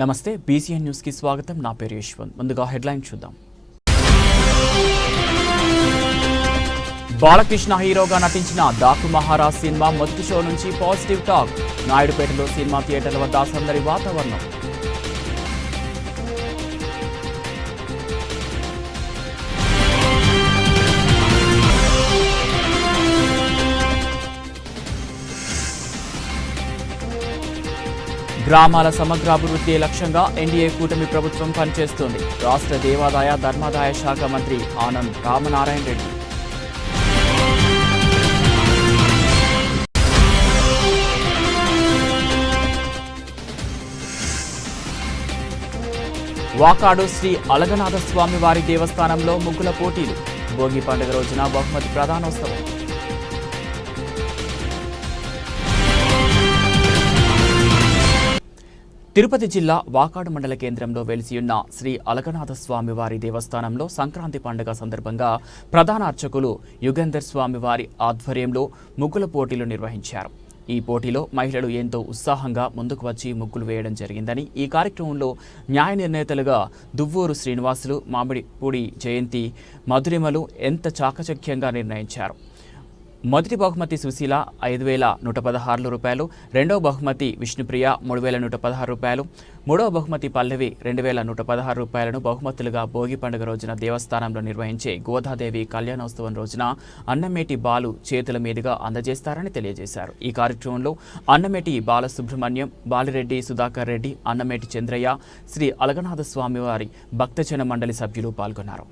నమస్తే BCN news కి స్వాగతం. నా పేరు యశ్వంత్. ముందుగా హెడ్లైన్ చూద్దాం. బాలకృష్ణ హీరోగా నటించిన డాకు మహారాజ్ సినిమా మొదటి షో నుంచి పాజిటివ్ టాక్. నాయుడుపేటలో సినిమా థియేటర్ల వద్ద సందడి వాతావరణం. గ్రామాల సమగ్రాభివృద్ధి లక్ష్యంగా ఎన్డీఏ కూటమి ప్రభుత్వం పనిచేస్తోంది. రాష్ట్ర దేవాదాయ ధర్మాదాయ శాఖ మంత్రి ఆనం రామనారాయణ రెడ్డి. వాకాడు శ్రీ అలగనాథ స్వామి వారి దేవస్థానంలో ముగ్గుల పోటీలు. భోగి పండుగ రోజున బహుమతి ప్రధానోత్సవం. తిరుపతి జిల్లా వాకాడు మండల కేంద్రంలో వెలిసియున్న శ్రీ అలగనాథ స్వామి వారి దేవస్థానంలో సంక్రాంతి పండుగ సందర్భంగా ప్రధాన అర్చకులు యుగంధర్ స్వామి వారి ఆధ్వర్యంలో ముగ్గుల పోటీలు నిర్వహించారు. ఈ పోటీలో మహిళలు ఎంతో ఉత్సాహంగా ముందుకు వచ్చి ముగ్గులు వేయడం జరిగిందని, ఈ కార్యక్రమంలో న్యాయ నిర్ణేతలుగా దువ్వూరు శ్రీనివాసులు, మామిడిపూడి జయంతి, మధురిమలు ఎంత చాకచక్యంగా నిర్ణయించారు. మొదటి బహుమతి సుశీల 5,116 రూపాయలు, రెండవ బహుమతి విష్ణుప్రియ 3,116 రూపాయలు, మూడవ బహుమతి పల్లవి 2,116 రూపాయలను బహుమతులుగా భోగి పండుగ రోజున దేవస్థానంలో నిర్వహించే గోదాదేవి కళ్యాణోత్సవం రోజున అన్నమేటి బాలు చేతుల మీదుగా అందజేస్తారని తెలియజేశారు. ఈ కార్యక్రమంలో అన్నమేటి బాలసుబ్రహ్మణ్యం, బాలిరెడ్డి సుధాకర్ రెడ్డి, అన్నమేటి చంద్రయ్య, శ్రీ అలగనాథ స్వామి వారి భక్తజన మండలి సభ్యులు పాల్గొన్నారు.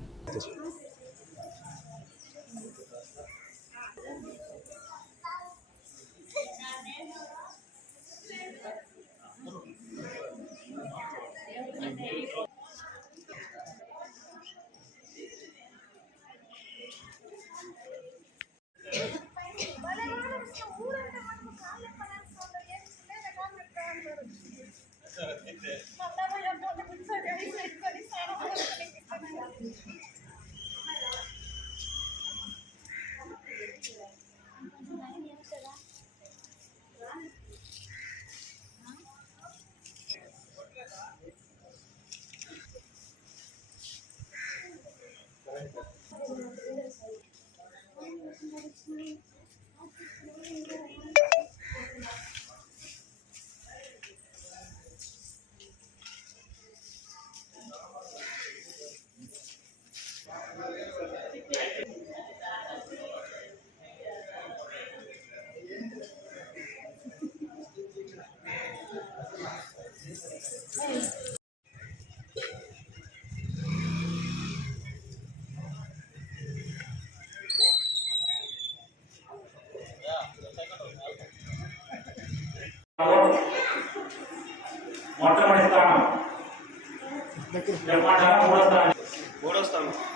మొట్టమొదటి స్థానం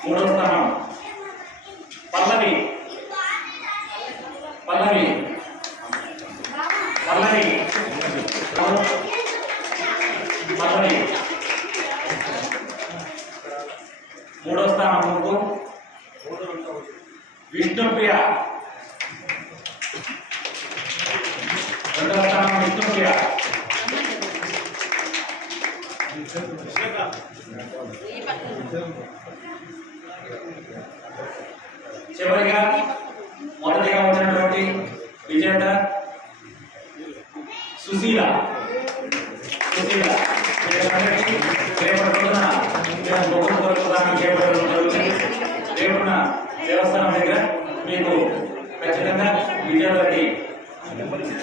మూడో స్థానం పల్లవి మూడో స్థానం ముందు విష్ణుప్రియ, రెండవ స్థానం విష్ణుప్రియ, చివరిగా మొదటిగా వచ్చినటువంటి విజేత సుశీల. రేపున దేవస్థానం దగ్గర మీకు ఖచ్చితంగా విజేతకి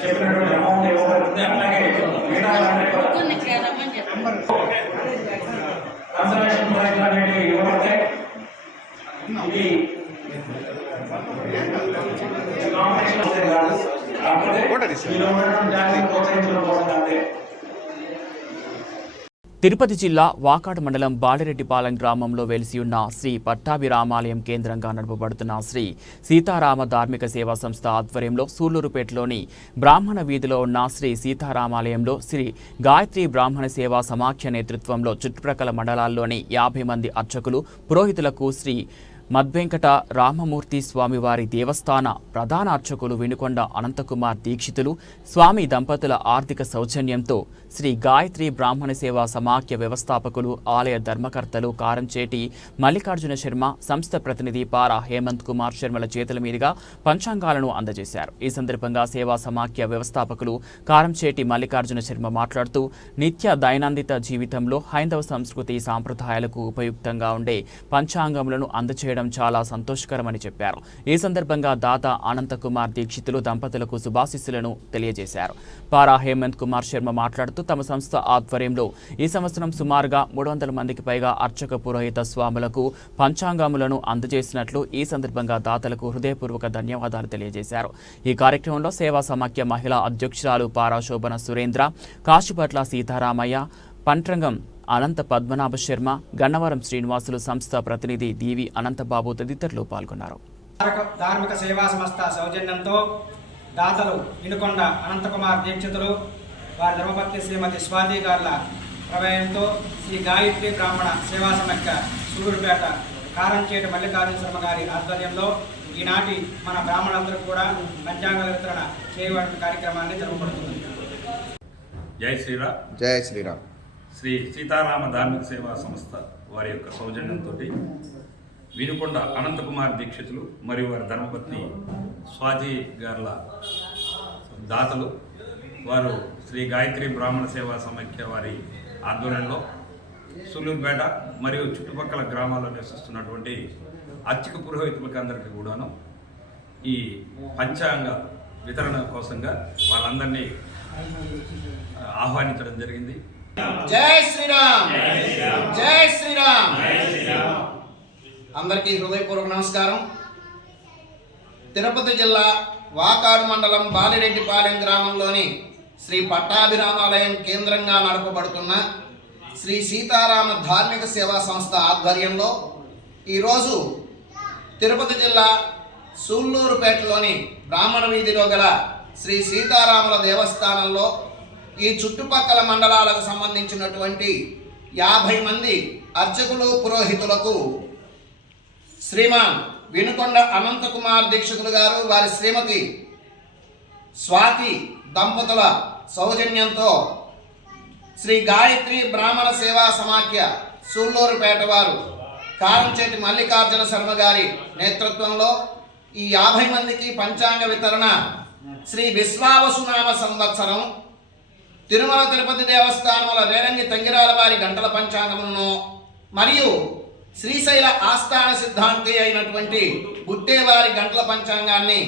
చెప్పినటువంటి అమౌంట్ ఇవ్వబడుతుంది. అట్లాగే మిగతా కన్సర్వేషన్ ప్రైజ్ అనేవి ఇవ్వబడతాయి. ఇది కాంపిటీషన్ కాదు, కాకపోతే మీలో ఉన్నటువంటి దాన్ని ప్రోత్సహించడం కోసం అంతే. తిరుపతి జిల్లా వాకాడు మండలం బాలిరెడ్డిపాలెం గ్రామంలో వెలిసియున్న శ్రీ పట్టాభిరామాలయం కేంద్రంగా నడపబడుతున్న శ్రీ సీతారామ ధార్మిక సేవా సంస్థ ఆధ్వర్యంలో సూళ్లూరుపేటలోని బ్రాహ్మణ వీధిలో ఉన్న శ్రీ సీతారామాలయంలో శ్రీ గాయత్రి బ్రాహ్మణ సేవా సమాఖ్య నేతృత్వంలో చుట్టుప్రక్కల మండలాల్లోని 50 మంది అర్చకులు, పురోహితులకు శ్రీ మద్వెంకట రామమూర్తి స్వామివారి దేవస్థాన ప్రధాన అర్చకులు వినుకొండ అనంతకుమార్ దీక్షితులు స్వామి దంపతుల ఆర్థిక సౌజన్యంతో శ్రీ గాయత్రి బ్రాహ్మణ సేవా సమాఖ్య వ్యవస్థాపకులు ఆలయ ధర్మకర్తలు కారంచేటి మల్లికార్జున శర్మ, సంస్థ ప్రతినిధి పారా హేమంత్ కుమార్ శర్మల చేతుల మీదుగా పంచాంగాలను అందజేశారు. ఈ సందర్భంగా సేవా సమాఖ్య వ్యవస్థాపకులు కారంచేటి మల్లికార్జున శర్మ మాట్లాడుతూ నిత్య దైనందిత జీవితంలో హైందవ సంస్కృతి సాంప్రదాయాలకు ఉపయుక్తంగా ఉండే పంచాంగములను అందజేయడం చాలా సంతోషకరమని చెప్పారు. ఈ సందర్భంగా దాత అనంతకుమార్ దీక్షితులు దంపతులకు శుభాశీస్సులను తెలియజేశారు. పారా హేమంత్ కుమార్ శర్మ మాట్లాడుతూ తమ సంస్థ ఆధ్వర్యంలో ఈ సంవత్సరం సుమారుగా 300 మందికి పైగా అర్చక పురోహిత స్వాములకు పంచాంగములను అందజేసినట్లు ఈ సందర్భంగా దాతలకు హృదయపూర్వక ధన్యవాదాలు తెలియజేశారు. ఈ కార్యక్రమంలో సేవా సమాఖ్య మహిళా అధ్యక్షురాలు పారా శోభన సురేంద్ర, కాశీపట్ల సీతారామయ్య, పంట్రంగం అనంత పద్మనాభ శర్మ, గన్నవరం శ్రీనివాసులు, సంస్థ ప్రతినిధి దీవి అనంతబాబు తదితరులు పాల్గొన్నారు. ధార్మిక సేవా సంస్థ సౌజన్యంతో దాతలు వినుకొండ అనంతకుమార్ దీక్షితులు, వారి ధర్మపత్ని శ్రీమతి స్వాతి గార్ల ప్రమేయంతో శ్రీ గాయత్రి బ్రాహ్మణ సేవా సమాఖ్య సూలూరుపేట కారంచేటి మల్లికార్జున శర్మ గారి ఆధ్వర్యంలో ఈనాటి మన బ్రాహ్మణులందరూ కూడా పంచాంగాల వితరణ చేయబడిన కార్యక్రమాన్ని జరపబడుతుంది. జై శ్రీరామ్. జై శ్రీరామ్. శ్రీ సీతారామ ధార్మిక సేవా సంస్థ వారి యొక్క సౌజన్యంతో వినుకొండ అనంతకుమార్ దీక్షితులు మరియు వారి ధర్మపత్ని స్వాతి గార్ల దాతలు వారు శ్రీ గాయత్రి బ్రాహ్మణ సేవా సమాఖ్య వారి ఆధ్వర్యంలో సూలూరుపేట మరియు చుట్టుపక్కల గ్రామాల్లో నివసిస్తున్నటువంటి అర్చక పురోహితులకు అందరికీ కూడాను ఈ పంచాంగ వితరణ కోసంగా వాళ్ళందరినీ ఆహ్వానించడం జరిగింది. జై శ్రీరామ్. జై శ్రీరామ్. అందరికీ హృదయపూర్వక నమస్కారం. తిరుపతి జిల్లా వాకాడు మండలం బాలిరెడ్డిపాలెం గ్రామంలోని శ్రీ పట్టాభిరామాలయం కేంద్రంగా నడపబడుతున్న శ్రీ సీతారామ ధార్మిక సేవా సంస్థ ఆధ్వర్యంలో ఈరోజు తిరుపతి జిల్లా సూళ్ళూరుపేటలోని బ్రాహ్మణ వీధిలో గల శ్రీ సీతారాముల దేవస్థానంలో ఈ చుట్టుపక్కల మండలాలకు సంబంధించినటువంటి 50 మంది అర్చకులు పురోహితులకు శ్రీమాన్ వినుకొండ అనంతకుమార్ దీక్షితులు గారు, వారి శ్రీమతి స్వాతి దంపతుల సౌజన్యంతో శ్రీ గాయత్రి బ్రాహ్మణ సేవా సమాఖ్య సూళ్ళూరుపేట వారు కారంచేటి మల్లికార్జున శర్మ గారి నేతృత్వంలో ఈ 50 మందికి పంచాంగ వితరణ శ్రీ విశ్వావసునామ సంవత్సరం తిరుమల తిరుపతి దేవస్థానముల రేరంగి తంగిరాల వారి గంటల పంచాంగములను మరియు శ్రీశైల ఆస్థాన సిద్ధాంతి అయినటువంటి గుట్టేవారి గంటల పంచాంగాన్ని,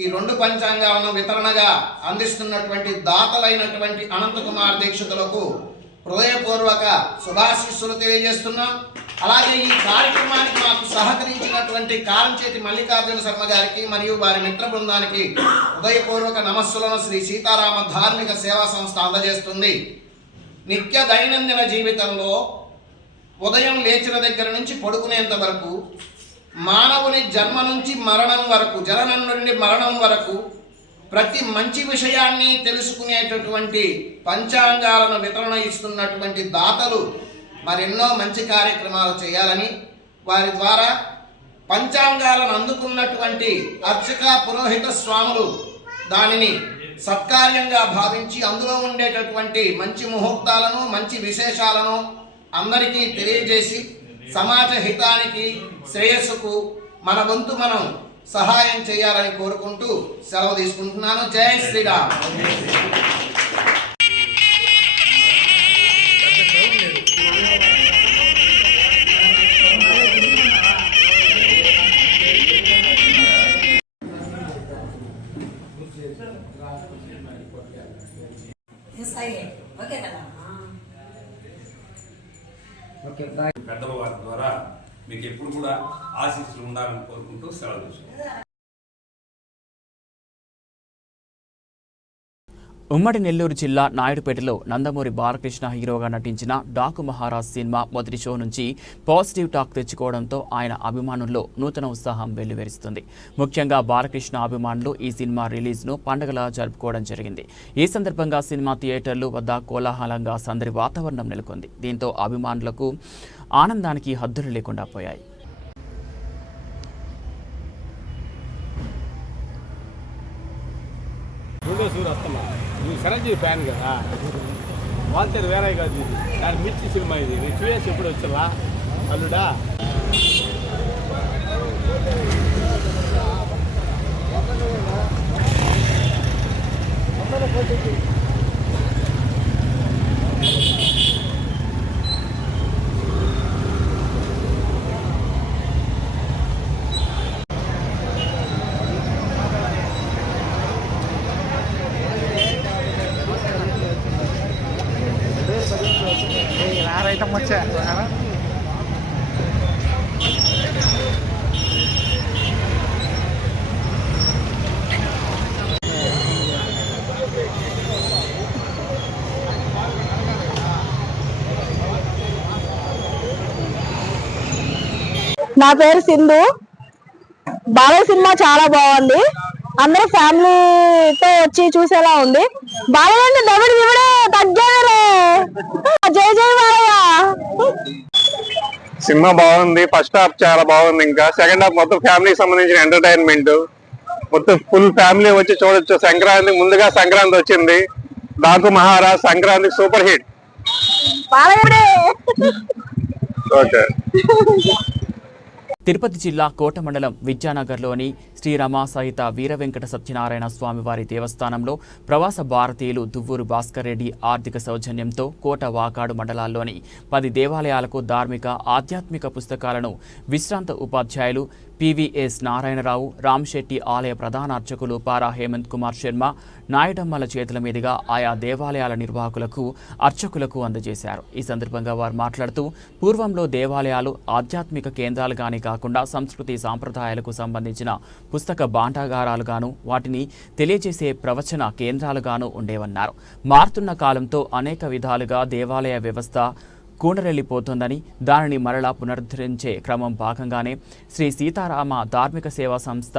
ఈ 2 పంచాంగాలను వితరణగా అందిస్తున్నటువంటి దాతలైనటువంటి అనంతకుమార్ దీక్షితులకు హృదయపూర్వక శుభాశీస్సులు తెలియజేస్తున్నాం. అలాగే ఈ కార్యక్రమానికి మాకు సహకరించినటువంటి కారంచేటి మల్లికార్జున శర్మ గారికి మరియు వారి మిత్ర బృందానికి హృదయపూర్వక నమస్సులను శ్రీ సీతారామ ధార్మిక సేవా సంస్థ అందజేస్తుంది. నిత్య దైనందిన జీవితంలో ఉదయం లేచిన దగ్గర నుంచి పడుకునేంత వరకు, మానవుని జన్మ నుంచి మరణం వరకు, జననం నుండి మరణం వరకు ప్రతి మంచి విషయాన్ని తెలుసుకునేటటువంటి పంచాంగాలను వితరణ ఇస్తున్నటువంటి దాతలు మరెన్నో మంచి కార్యక్రమాలు చేయాలని, వారి ద్వారా పంచాంగాలను అందుకున్నటువంటి అర్చక పురోహిత స్వాములు దానిని సత్కార్యంగా భావించి అందులో ఉండేటటువంటి మంచి ముహూర్తాలను, మంచి విశేషాలను అందరికీ తెలియజేసి సమాజ హితానికి, శ్రేయస్సుకు మన వంతు మనం సహాయం చేయాలని కోరుకుంటూ సెలవు తీసుకుంటున్నాను. జై శ్రీరామ్. పెద్దల వారి ద్వారా మీకు ఎప్పుడు కూడా ఆశీస్సులు ఉండాలని కోరుకుంటూ సెలవు తీసుకుంటాం. ఉమ్మడి నెల్లూరు జిల్లా నాయుడుపేటలో నందమూరి బాలకృష్ణ హీరోగా నటించిన డాకు మహారాజ్ సినిమా మొదటి షో నుంచి పాజిటివ్ టాక్ తెచ్చుకోవడంతో ఆయన అభిమానుల్లో నూతన ఉత్సాహం వెల్లువెరుస్తుంది. ముఖ్యంగా బాలకృష్ణ అభిమానులు ఈ సినిమా రిలీజ్ను పండుగలా జరుపుకోవడం జరిగింది. ఈ సందర్భంగా సినిమా థియేటర్లు వద్ద కోలాహలంగా సందడి వాతావరణం నెలకొంది. దీంతో అభిమానులకు ఆనందానికి హద్దులు లేకుండా పోయాయి. సూరు వస్తున్నా నువ్వు చిరంజీవి ఫ్యాన్ కదా వాంతేది వేరే కాదు ఇది దాని మిర్చి సినిమా ఇది నేను చూసి ఎప్పుడు వచ్చా అల్లుడా. నా పేరు సింధు. బాలయ్య సినిమా చాలా బాగుంది. అందరూ ఫ్యామిలీతో వచ్చి చూసేలా ఉంది. బాలయ్య దవిడి దివిడే తగ్గారే. జై జై బాలయ్య. సినిమా బాగుంది. ఫస్ట్ హాఫ్ చాలా బాగుంది. ఇంకా సెకండ్ హాఫ్ మొత్తం ఫ్యామిలీకి సంబంధించిన ఎంటర్టైన్మెంట్. మొత్తం ఫుల్ ఫ్యామిలీ వచ్చి చూడొచ్చు. సంక్రాంతి ముందుగా సంక్రాంతి వచ్చింది. Daaku Maharaj Sankranti super hit. Okay. Tirupati జిల్లా కోట మండలం విద్యానగర్లోని శ్రీరమ సహిత వీర వెంకట సత్యనారాయణ స్వామివారి దేవస్థానంలో ప్రవాస భారతీయులు దువ్వూరు భాస్కర్ రెడ్డి ఆర్థిక సౌజన్యంతో కోట వాకాడు మండలాల్లోని 10 దేవాలయాలకు ధార్మిక ఆధ్యాత్మిక పుస్తకాలను విశ్రాంత ఉపాధ్యాయులు పివిఎస్ నారాయణరావు, రామ్శెట్టి ఆలయ ప్రధాన అర్చకులు పారా హేమంత్ కుమార్ శర్మ నాయుడమ్మల చేతుల మీదుగా ఆయా దేవాలయాల నిర్వాహకులకు అర్చకులకు అందజేశారు. ఈ సందర్భంగా వారు మాట్లాడుతూ పూర్వంలో దేవాలయాలు ఆధ్యాత్మిక కేంద్రాలుగానే కాకుండా సంస్కృతి సాంప్రదాయాలకు సంబంధించిన పుస్తక భాండాగారాలుగాను వాటిని తెలియజేసే ప్రవచన కేంద్రాలుగాను ఉండేవన్నారు. మారుతున్న కాలంతో అనేక విధాలుగా దేవాలయ వ్యవస్థ కూనరెళ్లిపోతోందని, దానిని మరలా పునరుద్ధరించే క్రమం భాగంగానే శ్రీ సీతారామ ధార్మిక సేవా సంస్థ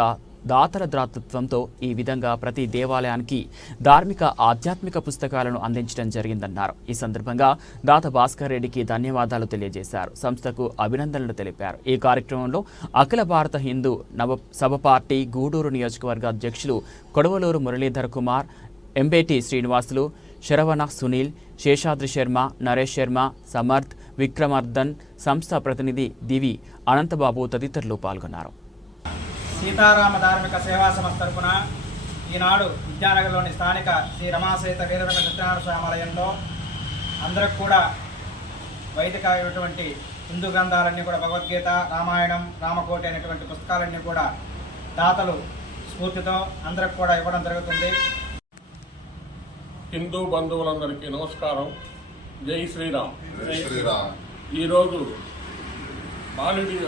దాతల దాతృత్వంతో ఈ విధంగా ప్రతి దేవాలయానికి ధార్మిక ఆధ్యాత్మిక పుస్తకాలను అందించడం జరిగిందన్నారు. ఈ సందర్భంగా దాత భాస్కర్ రెడ్డికి ధన్యవాదాలు తెలియజేశారు. సంస్థకు అభినందనలు తెలిపారు. ఈ కార్యక్రమంలో అఖిల భారత హిందూ సభ పార్టీ గూడూరు నియోజకవర్గ అధ్యక్షులు కొడవలూరు మురళీధర్ కుమార్, ఎంబేటి శ్రీనివాసులు, శరవణ సునీల్, శేషాద్రి శర్మ, నరేష్ శర్మ, సమర్థ్, విక్రమర్ధన్, సంస్థ ప్రతినిధి దివి అనంతబాబు తదితరులు పాల్గొన్నారు. సీతారామ ధార్మిక సేవా సంస్థ తరపున ఈనాడు విద్యానగర్లోని స్థానిక శ్రీ రమాసహిత వీర వెంకట సత్యనారాయణ స్వామి ఆలయంలో అందరికి కూడా వైదికమైనటువంటి హిందూ గ్రంథాలన్నీ కూడా భగవద్గీత, రామాయణం, రామకోటి అనేటువంటి పుస్తకాలన్నీ కూడా దాతలు స్ఫూర్తితో అందరికి కూడా ఇవ్వడం జరుగుతుంది. హిందూ బంధువులందరికీ నమస్కారం. జై శ్రీరామ్. జై శ్రీరామ్. ఈరోజు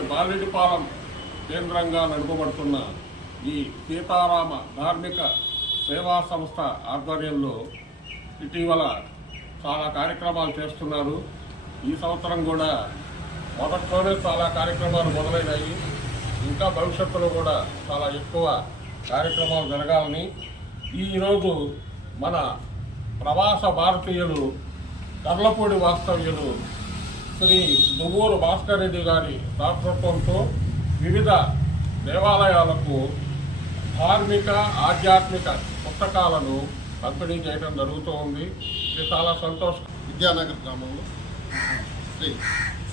బాలిడిపాలెం కేంద్రంగా నడపబడుతున్న ఈ సీతారామ ధార్మిక సేవా సంస్థ ఆధ్వర్యంలో ఇటీవల చాలా కార్యక్రమాలు చేస్తున్నారు. ఈ సంవత్సరం కూడా మొదట్లోనే చాలా కార్యక్రమాలు మొదలైనాయి. ఇంకా భవిష్యత్తులో కూడా చాలా ఎక్కువ కార్యక్రమాలు జరగాలని ఈరోజు మన ప్రవాస భారతీయులు కర్లపూడి వాస్తవ్యులు శ్రీ దువ్వూరు భాస్కర్ రెడ్డి గారి దాతృత్వంతో వివిధ దేవాలయాలకు ధార్మిక ఆధ్యాత్మిక పుస్తకాలను పంపిణీ చేయడం జరుగుతూ ఉంది. ఇది చాలా సంతోషం. విద్యానగర్ గ్రామంలో శ్రీ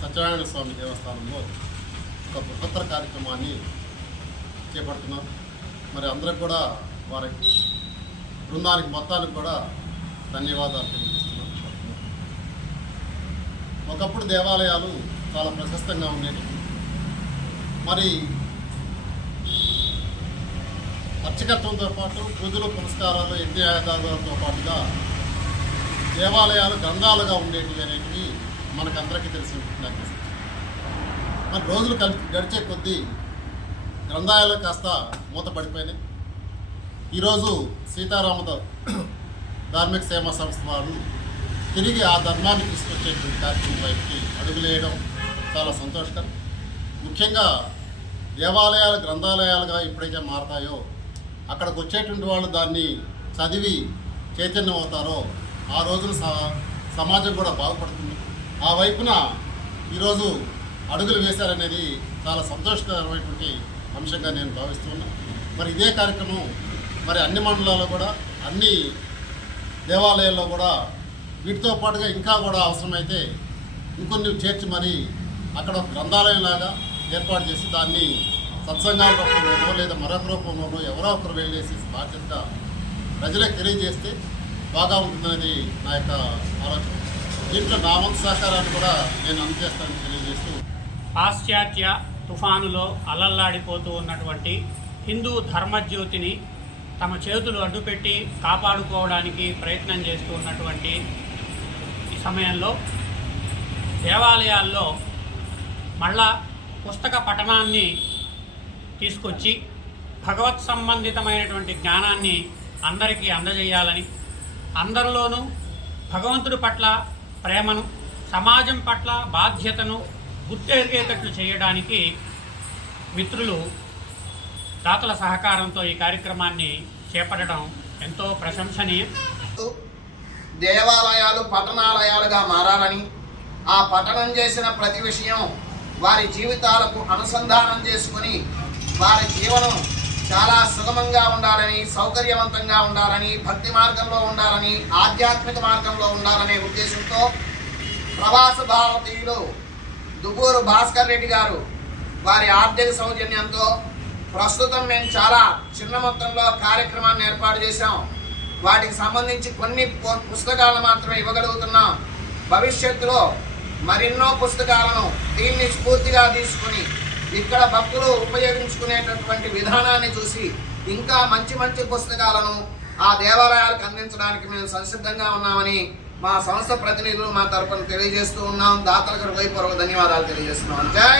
సత్యనారాయణ స్వామి దేవస్థానంలో ఒక బృహత్తర కార్యక్రమాన్ని చేపడుతున్నారు. మరి అందరికి కూడా వారి బృందానికి మొత్తానికి కూడా ధన్యవాదాలు తెలియజేస్తున్నాం. ఒకప్పుడు దేవాలయాలు చాలా ప్రశస్తంగా ఉండేవి. మరి అర్చకత్వంతో పాటు పూజలు పునస్కారాలు యజ్ఞయాగాలతో పాటుగా దేవాలయాలు గ్రంథాలుగా ఉండేటివి అనేటివి మనకందరికీ తెలిసి ఉంటుంది. మరి రోజులు గడిచే కొద్దీ గ్రంథాలయాలు కాస్త మూతపడిపోయినాయి. ఈరోజు సీతారామ ధార్మిక సేవా సంస్థ వారు తిరిగి ఆ ధర్మాన్ని తీసుకొచ్చేటువంటి కార్యక్రమం వైపుకి అడుగులేయడం చాలా సంతోషకరం. ముఖ్యంగా దేవాలయాలు గ్రంథాలయాలుగా ఎప్పుడైతే మారతాయో అక్కడికి వచ్చేటువంటి వాళ్ళు దాన్ని చదివి చైతన్యం అవుతారో ఆ రోజున సమాజం కూడా బాగుపడుతుంది. ఆ వైపున ఈరోజు అడుగులు వేశారనేది చాలా సంతోషకరమైనటువంటి అంశంగా నేను భావిస్తున్నాను. మరి ఇదే కార్యక్రమం మరి అన్ని మండలాల్లో కూడా అన్ని దేవాలయాల్లో కూడా వీటితో పాటుగా ఇంకా కూడా అవసరమైతే ఇంకొన్ని చేర్చి మరి అక్కడ ఒక గ్రంథాలయం లాగా ఏర్పాటు చేసి దాన్ని సత్సంగాల రూపంలోనో లేదా మరొక రూపంలోనో ఎవరో ఒకరు వెళ్ళేసి బాధ్యతగా ప్రజలకు తెలియజేస్తే బాగా ఉంటుందనేది నా యొక్క ఆలోచన. దీంట్లో నా వంతు సహకారాన్ని కూడా నేను అందజేస్తానని తెలియజేస్తూ, పాశ్చాత్య తుఫానులో అల్లల్లాడిపోతూ ఉన్నటువంటి హిందూ ధర్మజ్యోతిని తమ చేతులు అడ్డుపెట్టి కాపాడుకోవడానికి ప్రయత్నం చేస్తూ ఉన్నటువంటి ఈ సమయంలో దేవాలయాల్లో మళ్ళా పుస్తక పఠనాన్ని తీసుకొచ్చి భగవత్ సంబంధితమైనటువంటి జ్ఞానాన్ని అందరికీ అందజేయాలని, అందరిలోనూ భగవంతుడి పట్ల ప్రేమను, సమాజం పట్ల బాధ్యతను గుర్తెరిగేటట్లు చేయడానికి మిత్రులు దాతల సహకారంతో ఈ కార్యక్రమాన్ని చేపట్టడం ఎంతో ప్రశంసనీయం. దేవాలయాలు పట్టణాలయాలుగా మారాలని, ఆ పట్టణం చేసిన ప్రతి విషయం వారి జీవితాలకు అనుసంధానం చేసుకుని వారి జీవనం చాలా సుగమంగా ఉండాలని, సౌకర్యవంతంగా ఉండాలని, భక్తి మార్గంలో ఉండాలని, ఆధ్యాత్మిక మార్గంలో ఉండాలనే ఉద్దేశంతో ప్రవాస భారతీయులు దువ్వూరు భాస్కర్ రెడ్డి గారు వారి ఆర్థిక సౌజన్యంతో ప్రస్తుతం మేము చాలా చిన్న మొత్తంలో కార్యక్రమాన్ని ఏర్పాటు చేశాం. వాటికి సంబంధించి కొన్ని పుస్తకాలను మాత్రమే ఇవ్వగలుగుతున్నాం. భవిష్యత్తులో మరెన్నో పుస్తకాలను దీన్ని స్ఫూర్తిగా తీసుకుని ఇక్కడ భక్తులు ఉపయోగించుకునేటటువంటి విధానాన్ని చూసి ఇంకా మంచి మంచి పుస్తకాలను ఆ దేవాలయాలకు అందించడానికి మేము సంసిద్ధంగా ఉన్నామని మా సంస్థ ప్రతినిధులు మా తరపున తెలియజేస్తూ ఉన్నాం. దాతలకు హృదయపూర్వక ధన్యవాదాలు తెలియజేస్తున్నాం. జై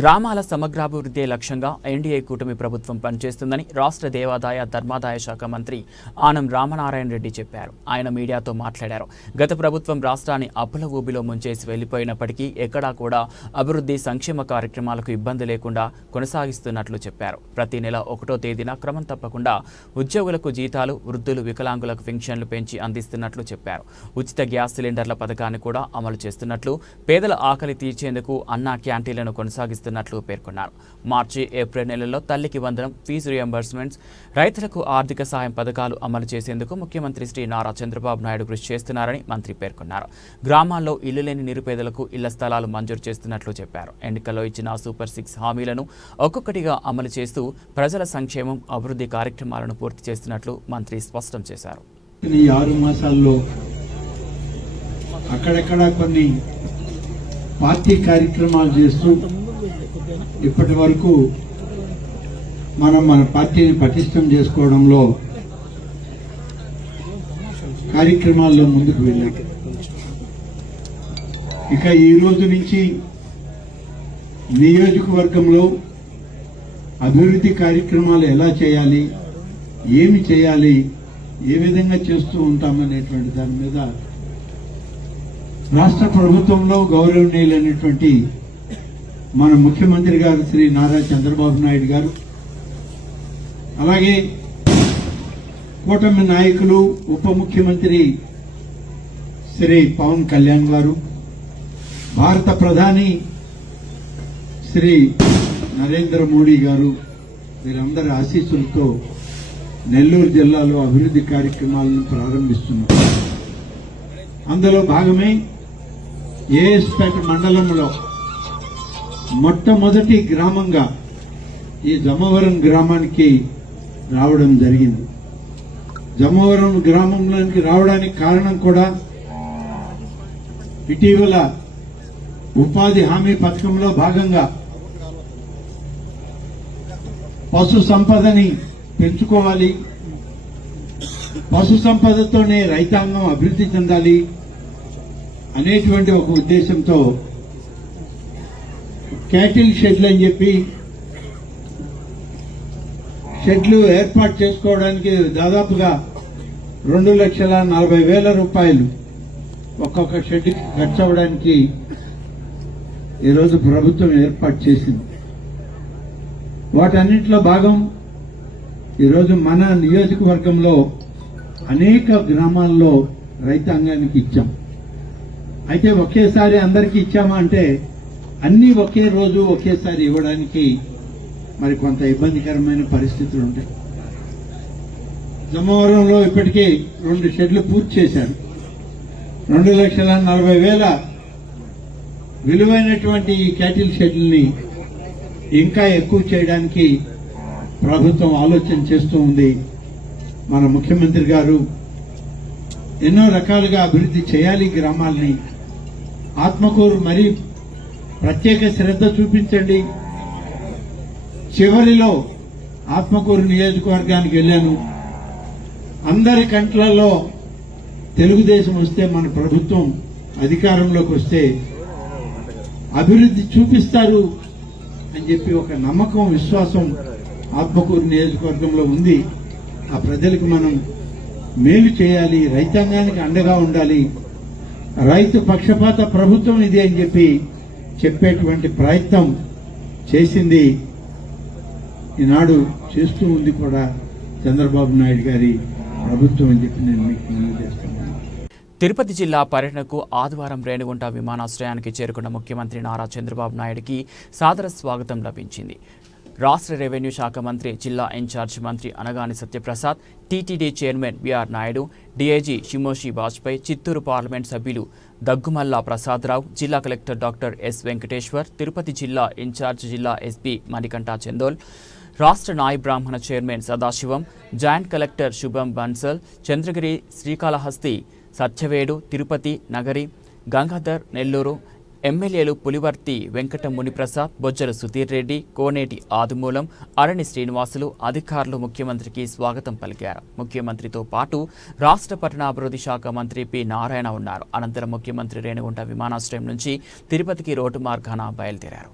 గ్రామాల సమగ్రాభివృద్ధి లక్ష్యంగా ఎన్డీఏ కూటమి ప్రభుత్వం పనిచేస్తుందని రాష్ట్ర దేవాదాయ ధర్మాదాయ శాఖ మంత్రి ఆనం రామనారాయణ రెడ్డి చెప్పారు. ఆయన మీడియాతో మాట్లాడారు. గత ప్రభుత్వం రాష్ట్రాన్ని అప్పుల ఊబిలో ముంచేసి వెళ్లిపోయినప్పటికీ ఎక్కడా కూడా అభివృద్ధి సంక్షేమ కార్యక్రమాలకు ఇబ్బంది లేకుండా కొనసాగిస్తున్నట్లు చెప్పారు. ప్రతి నెల 1వ తేదీన క్రమం తప్పకుండా ఉద్యోగులకు జీతాలు, వృద్ధులు, వికలాంగులకు పెన్షన్లు పెంచి అందిస్తున్నట్లు చెప్పారు. ఉచిత గ్యాస్ సిలిండర్ల పథకాన్ని కూడా అమలు చేస్తున్నట్లు, పేదల ఆకలి తీర్చేందుకు అన్నా క్యాంటీన్లను కొనసాగిస్తున్నట్లు పేర్కొన్నారు. మార్చి, ఏప్రిల్ నెలల్లో తల్లికి వందనం, ఫీజు రియంబర్స్మెంట్స్, రైతులకు ఆర్థిక సాయం పథకాలు అమలు చేసేందుకు ముఖ్యమంత్రి శ్రీ నారా చంద్రబాబు నాయుడు కృషి చేస్తున్నారని మంత్రి పేర్కొన్నారు. గ్రామాల్లో ఇల్లు లేని నిరుపేదలకు ఇళ్ల స్థలాలు మంజూరు చేస్తున్నట్లు చెప్పారు. ఎన్నికల్లో ఇచ్చిన సూపర్ 6 హామీలను ఒక్కొక్కటిగా అమలు చేస్తూ ప్రజల సంక్షేమం, అభివృద్ధి కార్యక్రమాలను పూర్తి చేస్తున్నట్లు మంత్రి స్పష్టం చేశారు. ఈ 6 మాసాల్లో అక్కడక్కడ కొన్ని పార్టీ కార్యక్రమాలు చేస్తూ ఇప్పటి వరకు మన పార్టీని పటిష్టం చేసుకోవడంలో కార్యక్రమాల్లో ముందుకు వెళ్ళాం. ఇక ఈ రోజు నుంచి నియోజకవర్గంలో అభివృద్ధి కార్యక్రమాలు ఎలా చేయాలి, ఏమి చేయాలి, ఏ విధంగా చేస్తూ ఉంటామనేటువంటి దాని మీద రాష్ట్ర ప్రభుత్వంలో గౌరవనీయులైనటువంటి మన ముఖ్యమంత్రి గారు శ్రీ నారా చంద్రబాబు నాయుడు గారు, అలాగే కూటమి నాయకులు, ఉప ముఖ్యమంత్రి శ్రీ పవన్ కళ్యాణ్ గారు, భారత ప్రధాని శ్రీ నరేంద్ర మోడీ గారు, వీరందరి ఆశీస్సులతో నెల్లూరు జిల్లాలో అభివృద్ధి కార్యక్రమాలను ప్రారంభిస్తున్నారు. అందులో భాగమే ఏఎస్పేట మండలంలో మొట్టమొదటి గ్రామంగా ఈ జమవరం గ్రామానికి రావడం జరిగింది. జమవరం గ్రామంలోనికి రావడానికి కారణం కూడా ఇటీవల ఉపాధి హామీ పథకంలో భాగంగా పశు సంపదని పెంచుకోవాలి, పశు సంపదతోనే రైతాంగం అభివృద్ధి చెందాలి అనేటువంటి ఒక ఉద్దేశంతో క్యాటిల్ షెడ్లు అని చెప్పి షెడ్లు ఏర్పాటు చేసుకోవడానికి దాదాపుగా 2,40,000 రూపాయలు ఒక్కొక్క షెడ్కి ఖర్చు అవ్వడానికి ఈరోజు ప్రభుత్వం ఏర్పాటు చేసింది. వాటన్నింటిలో భాగం ఈరోజు మన నియోజకవర్గంలో అనేక గ్రామాల్లో రైతాంగానికి ఇచ్చాం. అయితే ఒకేసారి అందరికీ ఇచ్చామా అంటే అన్ని ఒకే రోజు ఒకేసారి ఇవ్వడానికి మరి కొంత ఇబ్బందికరమైన పరిస్థితులు ఉంటాయి. జమ్మవరంలో ఇప్పటికీ 2 షెడ్లు పూర్తి చేశారు. 2,40,000 విలువైనటువంటి ఈ క్యాటిల్ షెడ్లని ఇంకా ఎక్కువ చేయడానికి ప్రభుత్వం ఆలోచన చేస్తూ ఉంది. మన ముఖ్యమంత్రి గారు ఎన్నో రకాలుగా అభివృద్ధి చేయాలి గ్రామాలని. ఆత్మకూరు మరీ ప్రత్యేక శ్రద్ధ చూపించండి. చివరిలో ఆత్మకూరు నియోజకవర్గానికి వెళ్ళాను. అందరి కంట్లలో తెలుగుదేశం వస్తే, మన ప్రభుత్వం అధికారంలోకి వస్తే అభివృద్ధి చూపిస్తారు అని చెప్పి ఒక నమ్మకం, విశ్వాసం ఆత్మకూరు నియోజకవర్గంలో ఉంది. ఆ ప్రజలకు మనం మేలు చేయాలి, రైతాంగానికి అండగా ఉండాలి. రైతు పక్షపాత ప్రభుత్వం ఇది అని చెప్పి చెప్పేటువంటి ప్రయత్నం చేసింది, ఈనాడు చేస్తూ ఉంది కూడా చంద్రబాబు నాయుడు గారి ప్రభుత్వం అని చెప్పి నేను మీకు మనవి చేస్తున్నాను. తిరుపతి జిల్లా పర్యటనకు ఆదివారం రేణిగుంట విమానాశ్రయానికి చేరుకున్న ముఖ్యమంత్రి నారా చంద్రబాబు నాయుడుకి సాదర స్వాగతం లభించింది. రాష్ట్ర రెవెన్యూ శాఖ మంత్రి, జిల్లా ఇన్ఛార్జి మంత్రి Anagani Satyaprasad, TTD chairman B R Naidu, DIG Shimoshi Vajpayee, Chittoor parliament సభ్యులు దగ్గుమల్లా ప్రసాదరావు, జిల్లా collector doctor S Venkateshwar, Tirupati జిల్లా ఇన్ఛార్జ్ జిల్లా ఎస్పీ మణికంఠ చందోల్, రాష్ట్ర నాయ బ్రాహ్మణ చైర్మన్ సదాశివం, జాయింట్ కలెక్టర్ శుభం బన్సల్, చంద్రగిరి, శ్రీకాళహస్తి, సత్యవేడు, తిరుపతి నగరి, గంగాధర్, నెల్లూరు ఎమ్మెల్యేలు పులివర్తి వెంకట మునిప్రసాద్, బొజ్జల సుధీర్ రెడ్డి, కోనేటి ఆదిమూలం, అరణి శ్రీనివాసులు అధికారులు ముఖ్యమంత్రికి స్వాగతం పలికారు. ముఖ్యమంత్రితో పాటు రాష్ట్ర పట్టణాభివృద్ధి శాఖ మంత్రి పి నారాయణ ఉన్నారు. అనంతరం ముఖ్యమంత్రి రేణిగుంట విమానాశ్రయం నుంచి తిరుపతికి రోడ్డు మార్గాన బయలుదేరారు.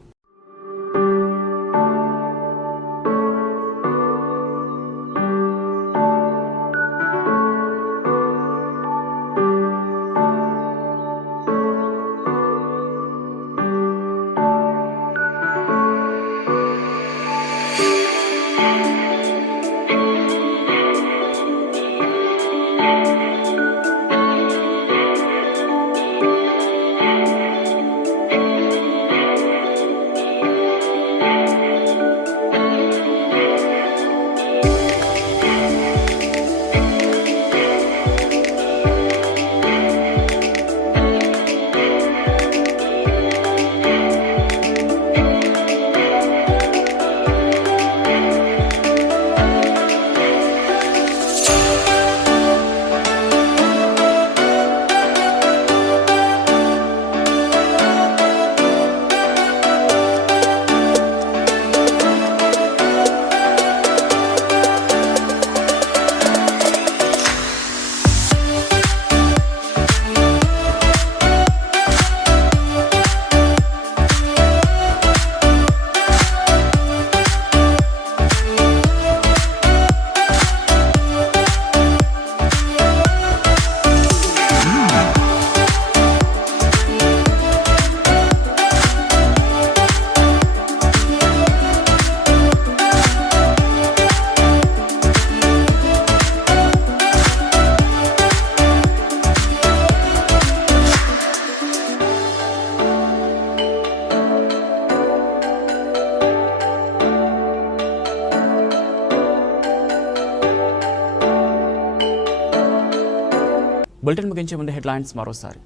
బులెటిన్ ముగించే ముందు హెడ్లైన్స్ మరోసారి.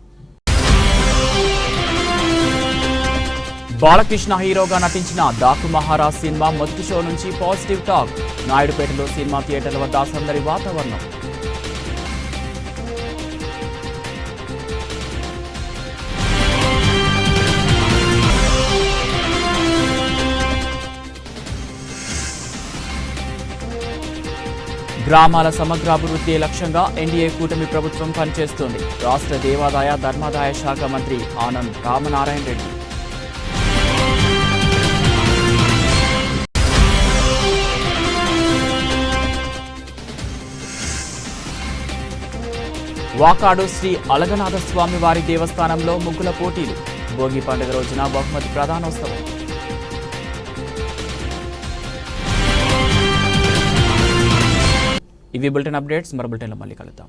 బాలకృష్ణ హీరోగా నటించిన డాకు మహారాజ్ సినిమా మొదటి షో నుంచి పాజిటివ్ టాక్. నాయుడుపేటలో సినిమా థియేటర్ల వద్ద సందడి వాతావరణం. గ్రామాల సమగ్రాభివృద్ధి లక్ష్యంగా ఎన్డీఏ కూటమి ప్రభుత్వం పనిచేస్తోంది. రాష్ట్ర దేవాదాయ ధర్మాదాయ శాఖ మంత్రి ఆనంద్ రామనారాయణ రెడ్డి. వాకాడు శ్రీ అలగనాథ స్వామి వారి దేవస్థానంలో ముగ్గుల పోటీలు. భోగి పండుగ రోజున బహుమతి ప్రధానోత్సవం. ఇవి బులెటిన్ అప్డేట్స్. మరో బులెటిన్లో మళ్ళీ కలుద్దాం.